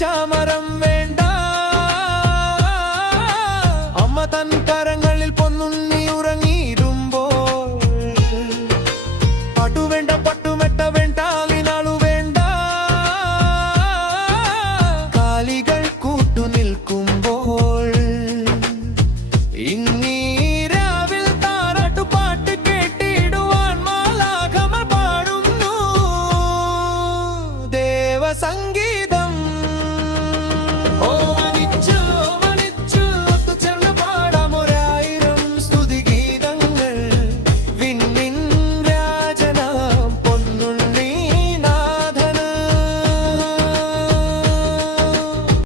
ചാമരം വേണ്ട. അമ്മ തൻ കരങ്ങളിൽ പൊന്നുണ്ണി ഉറങ്ങിയിടുമ്പോൾ. പട്ടുവേണ്ട പട്ടുമെട്ട വേണ്ട വിനാളു വേണ്ട. കാലികൾ കൂട്ടു നിൽക്കുമ്പോൾ. സംഗ